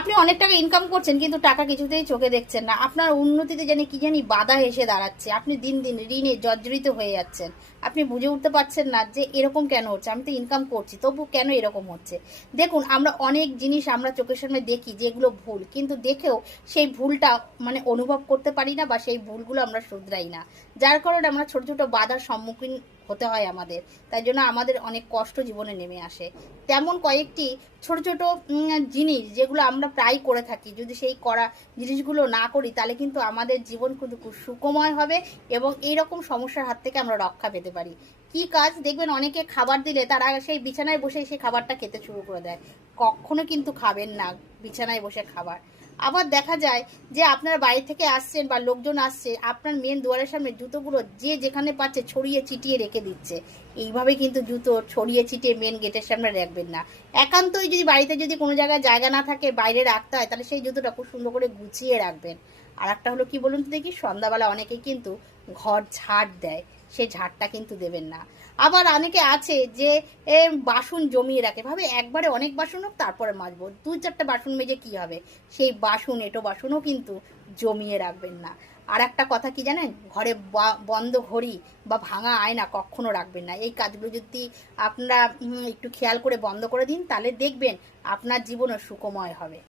আপনি অনেক টাকা ইনকাম করছেন কিন্তু টাকা কিছুতেই চোখে দেখছেন না। আপনার উন্নতিতে জানি কি জানি বাধা এসে দাঁড়াচ্ছে। আপনি দিন দিন ঋণে জর্জরিত হয়ে যাচ্ছেন। আপনি বুঝে উঠতে পারছেন না যে এরকম কেন হচ্ছে। আমি তো ইনকাম করছি, তবু কেন এরকম হচ্ছে। দেখুন, আমরা অনেক জিনিস আমরা চোখের সামনে দেখি যেগুলো ভুল, কিন্তু দেখেও সেই ভুলটা মানে অনুভব করতে পারি না, বা সেই ভুলগুলো আমরা শুধরাই না। যার কারণে আমরা ছোট ছোট বাধার সম্মুখীন হতে হয় আমাদের। তাই জন্য আমাদের অনেক কষ্ট জীবনে নেমে আসে। তেমন কয়েকটি ছোট ছোট জিনিস যেগুলো আমরা প্রায় করে থাকি, যদি সেই করা জিনিসগুলো না করি তাহলে কিন্তু আমাদের জীবন কিন্তু খুব সুখময় হবে, এবং এইরকম সমস্যার হাত থেকে আমরা রক্ষা পেতে পারি। কি কাজ দেখবেন, অনেকে খাবার দিলে তারা সেই বিছানায় বসে সেই খাবারটা খেতে শুরু করে দেয়। কখনো কিন্তু খাবেন না বিছানায় বসে খাবার। আবার দেখা যায় যে আপনার বাড়ি থেকে আসছেন বা লোকজন আসছে, আপনার মেন দুয়ারের সামনে জুতোগুলো যে যেখানে পাচ্ছে ছড়িয়ে ছিটিয়ে রেখে দিচ্ছে। এইভাবে কিন্তু জুতো ছড়িয়ে ছিটিয়ে মেন গেটের সামনে রাখবেন না। একান্তই যদি বাড়িতে যদি কোনো জায়গায় জায়গা না থাকে, বাইরে রাখতে হয়, তাহলে সেই জুতোটা খুব সুন্দর করে গুছিয়ে রাখবেন। আর একটা হলো কি বলুন তো দেখি, সন্ধ্যাবেলা অনেকেই কিন্তু ঘর ঝাড় দেয়, সেই ঝাড়টা কিন্তু দেবেন না। আবার অনেকে আছে যে বাসন জমিয়ে রাখে, ভাবে একবারে অনেক বাসন হোক তারপরে মাজবো, দুই চারটে বাসন মেজে কি হবে। সেই বাসন এঁটো বাসনও কিন্তু জমিয়ে রাখবেন না। আর একটা কথা কি জানেন, ঘরে বন্ধ ঘড়ি বা ভাঙা আয়না কখনো রাখবেন না। এই কাজগুলো যদি আপনারা একটু খেয়াল করে বন্ধ করে দিন, তাহলে দেখবেন আপনার জীবনও সুখময় হবে।